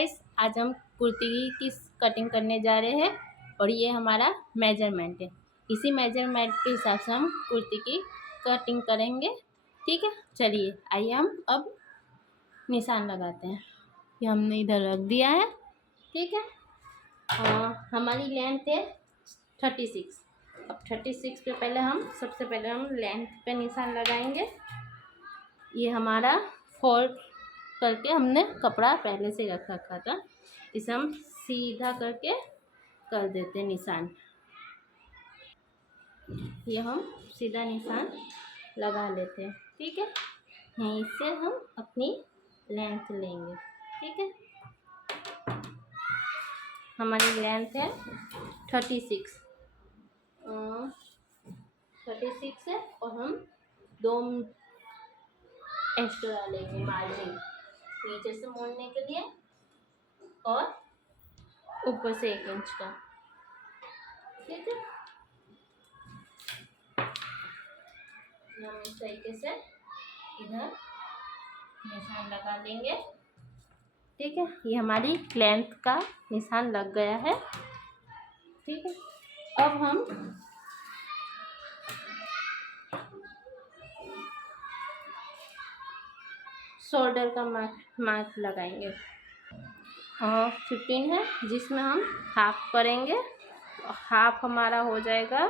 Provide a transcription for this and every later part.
Guys, आज हम कुर्ती की कटिंग करने जा रहे हैं और ये हमारा मेजरमेंट है। इसी मेजरमेंट के हिसाब से हम कुर्ती की कटिंग करेंगे। ठीक है, चलिए आइए हम अब निशान लगाते हैं। ये हमने इधर रख दिया है। ठीक है, हमारी लेंथ है 36। अब 36 पे सबसे पहले हम लेंथ पे निशान लगाएंगे। ये हमारा फोल्ड करके हमने कपड़ा पहले से रख रखा था, इसे हम सीधा करके कर देते निशान। ये हम सीधा निशान लगा लेते हैं। ठीक है, यहीं से हम अपनी लेंथ लेंगे। ठीक है, हमारी लेंथ है 36 है और हम 2 एक्स्ट्रा लेंगे मार्जिन, नीचे से मोड़ने के लिए और ऊपर से 1 इंच का। ठीक है, हम इस तरीके से इधर निशान लगा देंगे। ठीक है, ये हमारी लेंथ का निशान लग गया है। ठीक है, अब हम शोल्डर का मार्क लगाएंगे। 15 है, जिसमें हम हाफ करेंगे। हाफ हमारा हो जाएगा,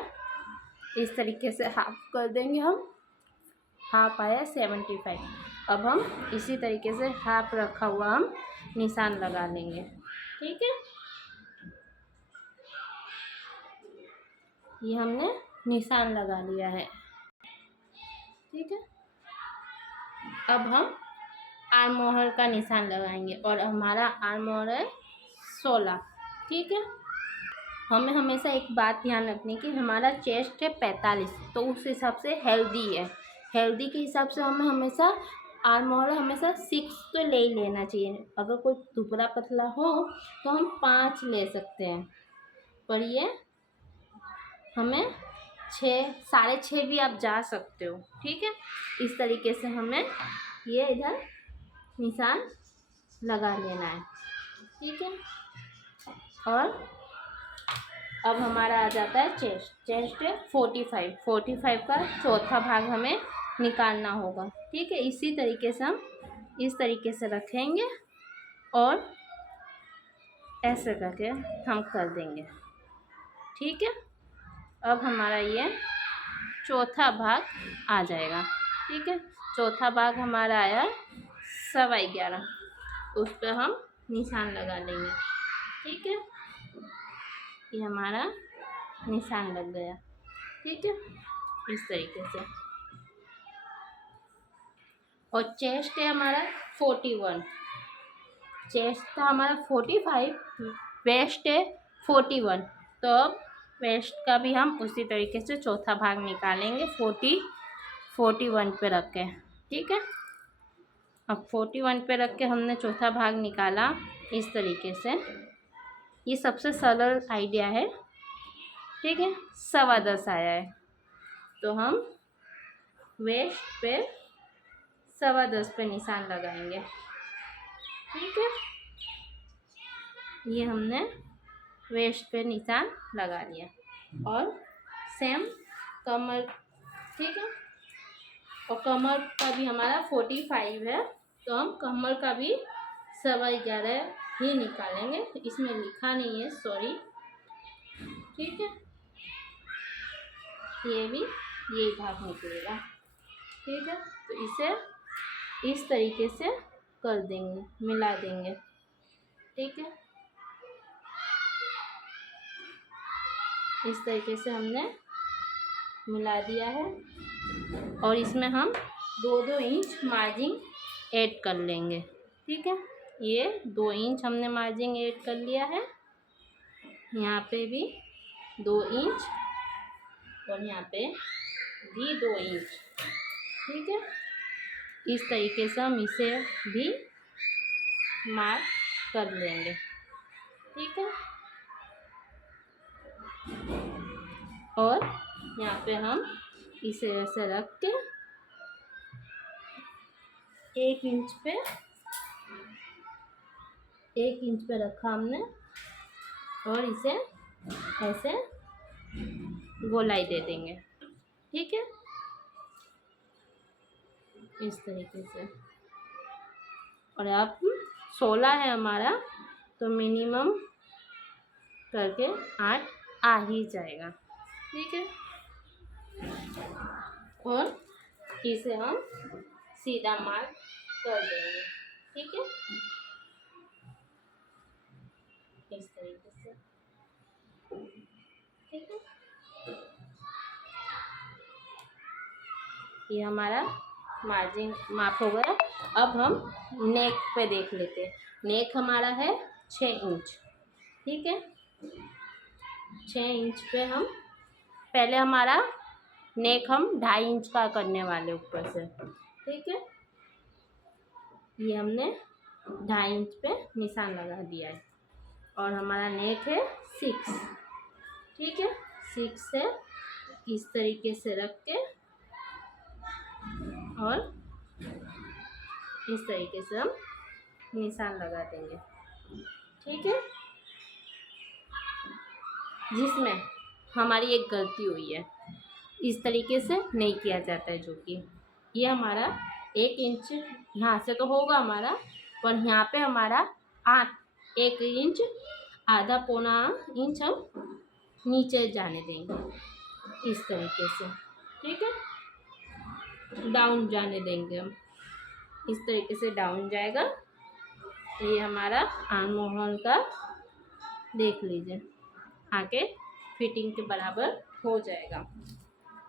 इस तरीके से हाफ कर देंगे हम। हाफ आया 75। अब हम इसी तरीके से हाफ रखा हुआ हम निशान लगा लेंगे। ठीक है, ये हमने निशान लगा लिया है। ठीक है, अब हम आर्म मोहर का निशान लगाएंगे और हमारा आर्म मोहर है 16। ठीक है, हमें हमेशा एक बात ध्यान रखनी कि हमारा चेस्ट है 45, तो उस हिसाब से हेल्दी है। हेल्दी के हिसाब से हमें हमेशा आर्म मोहर हमेशा 6 तो ले ही लेना चाहिए। अगर कोई दुबला पतला हो तो हम 5 ले सकते हैं, पर ये हमें 6, 6.5 भी आप जा सकते हो। ठीक है, इस तरीके से हमें ये इधर निशान लगा लेना है। ठीक है, और अब हमारा आ जाता है चेस्ट है 45 का चौथा भाग हमें निकालना होगा। ठीक है, इसी तरीके से हम इस तरीके से रखेंगे और ऐसे करके हम कर देंगे। ठीक है, अब हमारा ये चौथा भाग आ जाएगा। ठीक है, चौथा भाग हमारा आया 11.25, उस पर हम निशान लगा लेंगे। ठीक है, ये हमारा निशान लग गया। ठीक है, इस तरीके से। और चेस्ट है हमारा 41, चेस्ट था हमारा 45, वेस्ट है 41, तो अब वेस्ट का भी हम उसी तरीके से चौथा भाग निकालेंगे 41 पे रख के। ठीक है, अब 41 पे रख के हमने चौथा भाग निकाला इस तरीके से। ये सबसे सरल आइडिया है। ठीक है, 10.25 आया है, तो हम वेस्ट पे 10.25 पे निशान लगाएंगे। ठीक है, ये हमने वेस्ट पे निशान लगा लिया और सेम कमर। ठीक है, और कमर का भी हमारा 45 है, तो हम कमर का भी 11.25 ही निकालेंगे। इसमें लिखा नहीं है, सॉरी। ठीक है, ये भी यही भाग निकलेगा। ठीक है, तो इसे इस तरीके से कर देंगे, मिला देंगे। ठीक है, इस तरीके से हमने मिला दिया है और इसमें हम 2-2 इंच मार्जिन ऐड कर लेंगे। ठीक है, ये 2 इंच हमने मार्जिन ऐड कर लिया है। यहाँ पे भी 2 इंच और यहाँ पे भी 2 इंच। ठीक है, इस तरीके से हम इसे भी मार्क कर लेंगे। ठीक है, और यहाँ पे हम इसे ऐसे रख के 1 इंच पे 1 इंच पे रखा हमने और इसे ऐसे गोलाई दे देंगे। ठीक है, इस तरीके से। और अब 16 है हमारा, तो मिनिमम करके 8 आ ही जाएगा। ठीक है, और इसे हम सीधा मार्क कर देंगे। ठीक है, इस तरीके से। ठीक है, ये हमारा मार्जिन माप हो गया। अब हम नेक पे देख लेते हैं। नेक हमारा है 6 इंच। ठीक है, 6 इंच पे हम पहले हमारा नेक हम 2.5 इंच का करने वाले ऊपर से। ठीक है, ये हमने 2.5 इंच पे निशान लगा दिया है और हमारा नेक है 6। ठीक है, 6 से इस तरीके से रख के और इस तरीके से हम निशान लगा देंगे। ठीक है, जिसमें हमारी एक गलती हुई है, इस तरीके से नहीं किया जाता है, जो कि ये हमारा 1 इंच यहाँ से तो होगा हमारा, पर यहाँ पे हमारा 1 इंच आधा पौना इंच हम नीचे जाने देंगे इस तरीके से। ठीक है, डाउन जाने देंगे हम, इस तरीके से डाउन जाएगा। ये हमारा आर्म होल का देख लीजिए आके फिटिंग के बराबर हो जाएगा।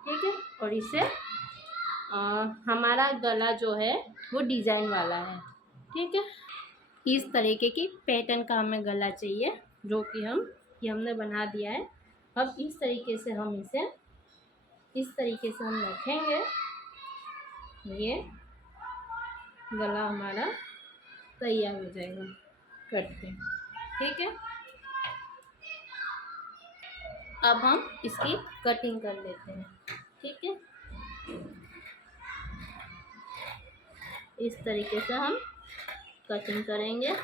ठीक है, और इसे हमारा गला जो है वो डिज़ाइन वाला है। ठीक है, इस तरीके की पैटर्न का हमें गला चाहिए, जो कि ये हमने बना दिया है। अब इस तरीके से हम इसे इस तरीके से हम रखेंगे। ये गला हमारा तैयार हो जाएगा कट के। ठीक है, अब हम इसकी कटिंग कर लेते हैं। ठीक है, इस तरीके से हम कटिंग करेंगे।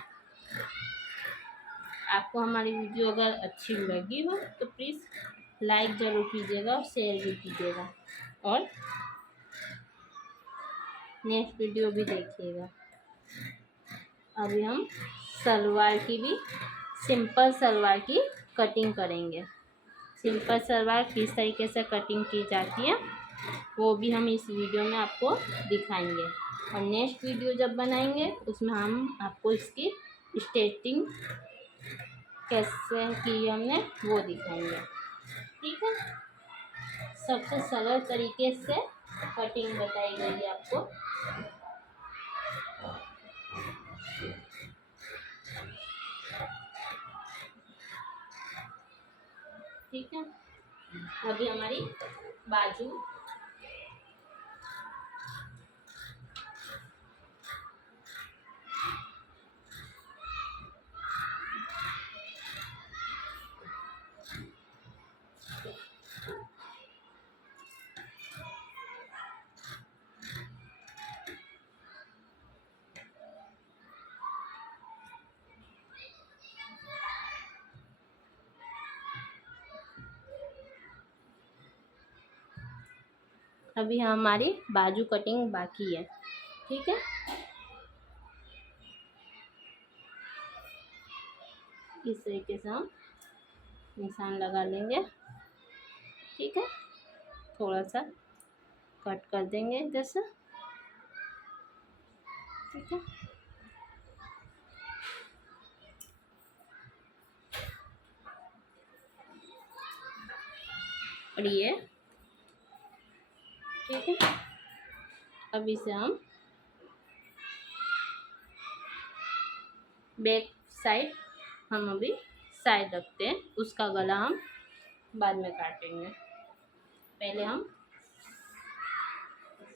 आपको हमारी वीडियो अगर अच्छी लगी हो तो प्लीज़ लाइक ज़रूर कीजिएगा और शेयर भी कीजिएगा, और नेक्स्ट वीडियो भी देखिएगा। अभी हम सलवार की भी, सिंपल सलवार की कटिंग करेंगे। सिंपल सलवार किस तरीके से कटिंग की जाती है वो भी हम इस वीडियो में आपको दिखाएंगे, और नेक्स्ट वीडियो जब बनाएंगे उसमें हम आपको इसकी स्टिचिंग कैसे की हमने वो दिखाएंगे। ठीक है, सबसे सरल तरीके से कटिंग बताई गई है आपको। ठीक है, अभी हमारी बाजू अभी हमारी बाजू कटिंग बाकी है। ठीक है, इस तरीके से हम निशान लगा लेंगे। ठीक है, थोड़ा सा कट कर देंगे जैसे। ठीक है, और ये ठीक है, अब इसे हम बैक साइड हम अभी साइड रखते हैं, उसका गला हम बाद में काटेंगे। पहले हम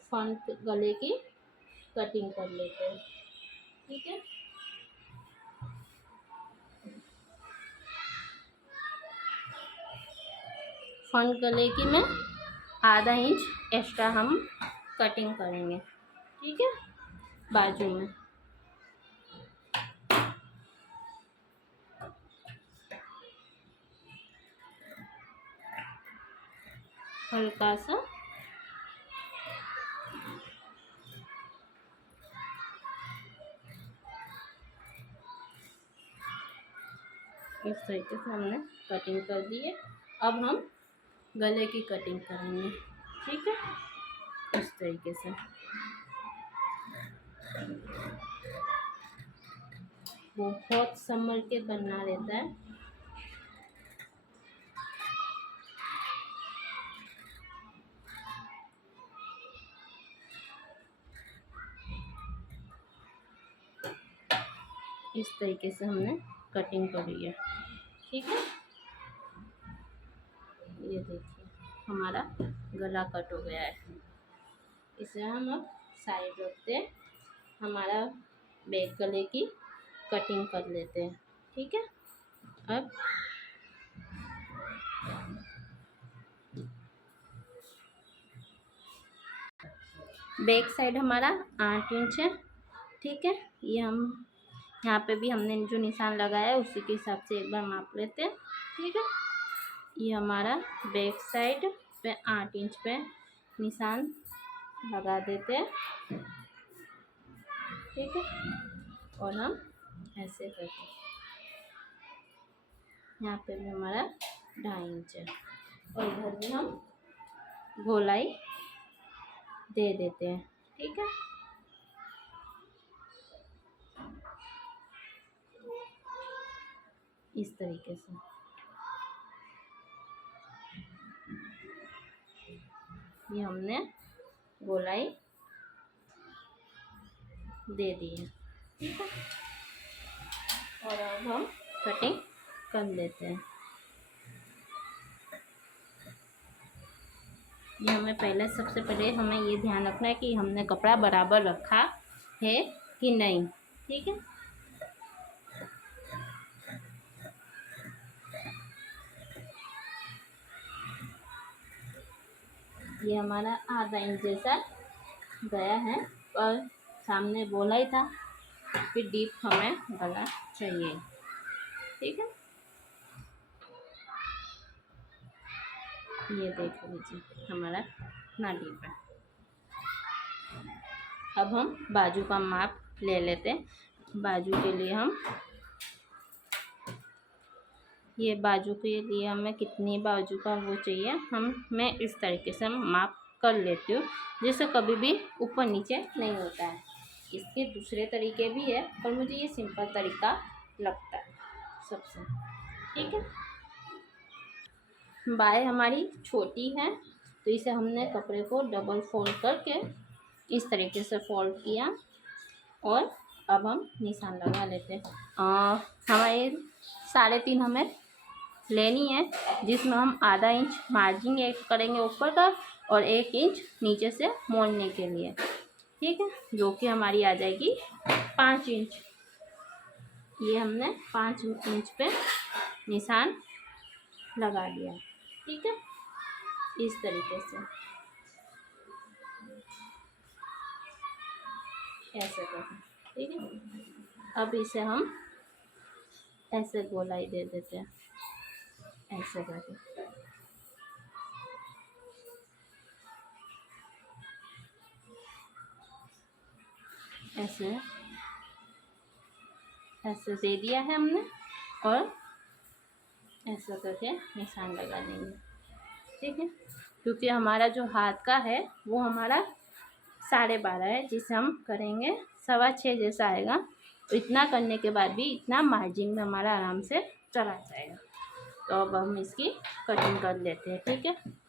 फ्रंट गले की कटिंग कर लेते हैं। ठीक है, फ्रंट गले की में आधा इंच एक्स्ट्रा हम कटिंग करेंगे। ठीक है, बाजू में। हल्का सा इस तरीके से हमने कटिंग कर दी है। अब हम गले की कटिंग करेंगे, ठीक है, इस तरीके से। बहुत संभल के बनना रहता है। इस तरीके से हमने कटिंग करी है, ठीक है। ये देखिए हमारा गला कट हो गया है। इसे हम अब साइड रखते हैं, हमारा बैक गले की कटिंग कर लेते हैं, ठीक है। अब बैक साइड हमारा 8 इंच है, ठीक है। ये हम यहाँ पे भी हमने जो निशान लगाया है उसी के हिसाब से एक बार माप लेते हैं, ठीक है। ये हमारा बैक साइड पे 8 इंच पे निशान लगा देते हैं, ठीक है। और हम ऐसे करते हैं, यहाँ पे भी हमारा 2.5 इंच है और इधर भी हम गोलाई दे देते हैं, ठीक है। इस तरीके से ये हमने गोलाई दे दी है, ठीक है। और अब हम कटिंग कर लेते हैं। ये हमें पहले सबसे पहले हमें ये ध्यान रखना है कि हमने कपड़ा बराबर रखा है कि नहीं, ठीक है। ये हमारा आधा इंच जैसा गया है और सामने बोला ही था, फिर डीप हमें गला चाहिए, ठीक है। ये देख लीजिए हमारा इतना डीप है। अब हम बाजू का माप ले लेते हैं। बाजू के लिए हम ये बाजू के लिए हमें कितनी बाजू का वो चाहिए मैं इस तरीके से माप कर लेती हूँ, जिससे कभी भी ऊपर नीचे नहीं होता है। इसके दूसरे तरीके भी है पर मुझे ये सिंपल तरीका लगता है सबसे, ठीक है। बाएँ हमारी छोटी है तो इसे हमने कपड़े को डबल फोल्ड करके इस तरीके से फोल्ड किया और अब हम निशान लगा लेते हैं। हमारे 3.5 हमें लेनी है, जिसमें हम आधा इंच मार्जिन एक करेंगे ऊपर का और 1 इंच नीचे से मोड़ने के लिए, ठीक है, जो कि हमारी आ जाएगी 5 इंच। ये हमने 5 इंच पे निशान लगा दिया, ठीक है, इस तरीके से ऐसे करें, ठीक है। अब इसे हम ऐसे गोलाई दे देते हैं, ऐसे करके ऐसे ऐसे दे दिया है हमने और ऐसा करके निशान लगा देंगे, ठीक है। क्योंकि हमारा जो हाथ का है वो हमारा 12.5 है, जिसे हम करेंगे 6.25 जैसा आएगा। तो इतना करने के बाद भी इतना मार्जिन में हमारा आराम से चला जाएगा। तो अब हम इसकी कटिंग कर लेते हैं, ठीक है।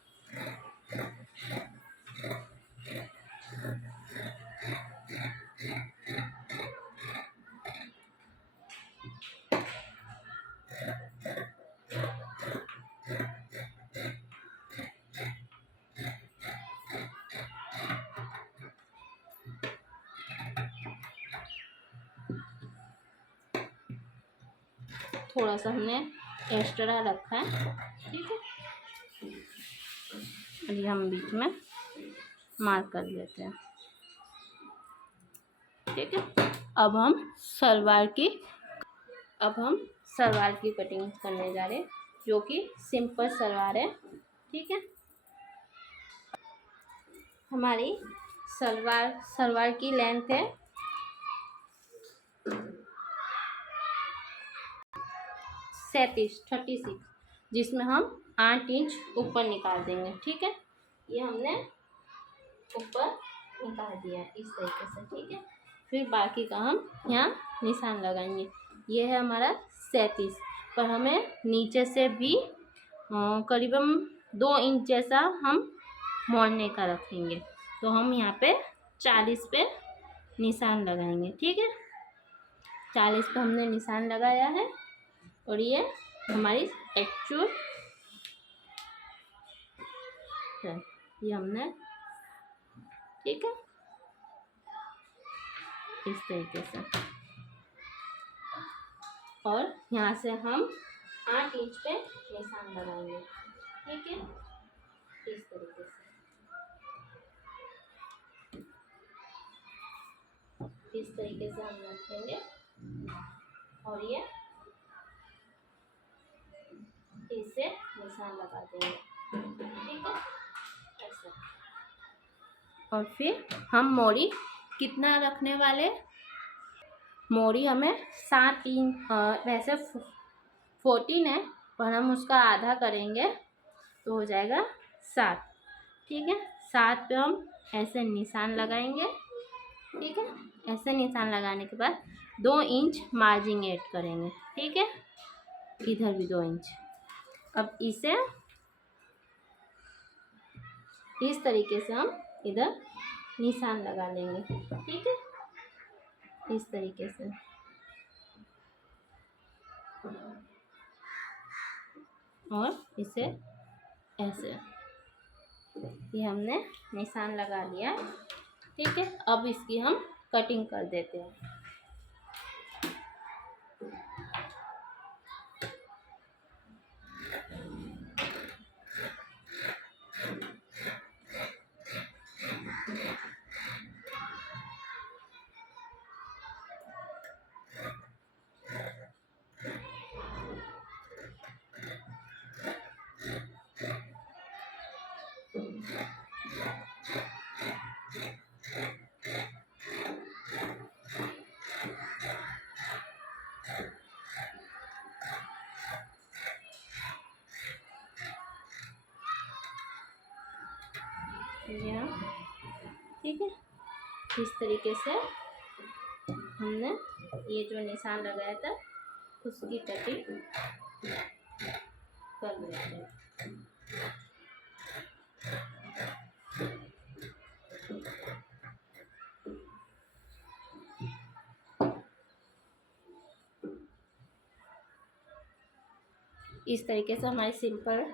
थोड़ा सा हमने एक्स्ट्रा रखा है, ठीक है। अभी हम बीच में मार्क कर लेते हैं, ठीक है। अब हम सलवार की कटिंग करने जा रहे हैं, जो कि सिंपल सलवार है, ठीक है। हमारी सलवार की लेंथ है 36, जिसमें हम 8 इंच ऊपर निकाल देंगे। ठीक है, ये हमने ऊपर निकाल दिया है इस तरीके से। ठीक है, फिर बाकी का हम यहाँ निशान लगाएंगे। ये है हमारा 37, पर हमें नीचे से भी करीबन 2 इंच जैसा हम मोड़ने का रखेंगे। तो हम यहाँ पे 40 पे निशान लगाएंगे। ठीक है, 40 पे हमने निशान लगाया है और ये हमारी एक्चुअल है, ये हमने, ठीक है, इस तरीके से। और यहाँ से हम 8 इंच पे निशान लगाएंगे। ठीक है, इस तरीके से, इस तरीके से हम रखेंगे और ये इसे निशान लगा देंगे। ठीक है, ऐसा। और फिर हम मोड़ी कितना रखने वाले, मोड़ी हमें 7 इंच, वैसे 14 है, पर हम उसका आधा करेंगे तो हो जाएगा 7। ठीक है, 7 पे हम ऐसे निशान लगाएंगे। ठीक है, ऐसे निशान लगाने के बाद 2 इंच मार्जिन ऐड करेंगे। ठीक है, इधर भी 2 इंच। अब इसे इस तरीके से हम इधर निशान लगा लेंगे। ठीक है, इस तरीके से। और इसे ऐसे, ये हमने निशान लगा लिया। ठीक है, अब इसकी हम कटिंग कर देते हैं। यहाँ, ठीक है, इस तरीके से हमने ये जो निशान लगाया था उसकी कटिंग कर लेते हैं। इस तरीके से हमारी सिंपल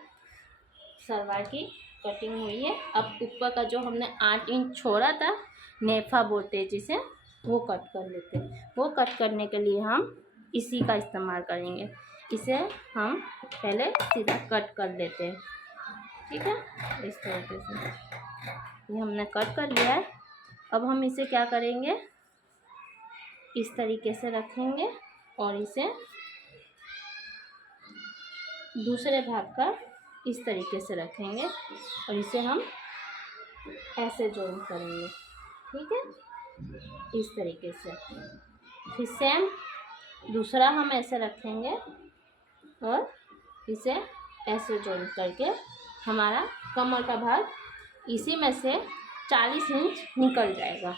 सलवार की कटिंग हुई है। अब ऊपर का जो हमने 8 इंच छोड़ा था, नेफा बोलते हैं जिसे, वो कट कर लेते हैं। वो कट करने के लिए हम इसी का इस्तेमाल करेंगे। इसे हम पहले सीधा कट कर लेते हैं। ठीक है, इस तरीके से ये हमने कट कर लिया है। अब हम इसे क्या करेंगे, इस तरीके से रखेंगे और इसे दूसरे भाग का इस तरीके से रखेंगे और इसे हम ऐसे जॉइन करेंगे। ठीक है, इस तरीके से। फिर सेम दूसरा हम ऐसे रखेंगे और इसे ऐसे जॉइन करके हमारा कमर का भाग इसी में से 40 इंच निकल जाएगा।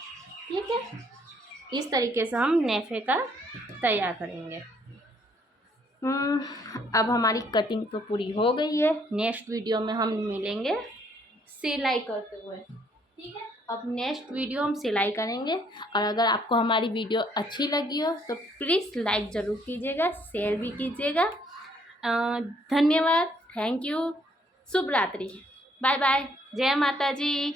ठीक है, इस तरीके से हम नेफे का तैयार करेंगे। अब हमारी कटिंग तो पूरी हो गई है। नेक्स्ट वीडियो में हम मिलेंगे सिलाई करते हुए। ठीक है, अब नेक्स्ट वीडियो हम सिलाई करेंगे। और अगर आपको हमारी वीडियो अच्छी लगी हो तो प्लीज़ लाइक ज़रूर कीजिएगा, शेयर भी कीजिएगा। धन्यवाद, थैंक यू, शुभ रात्रि, बाय बाय, जय माता जी।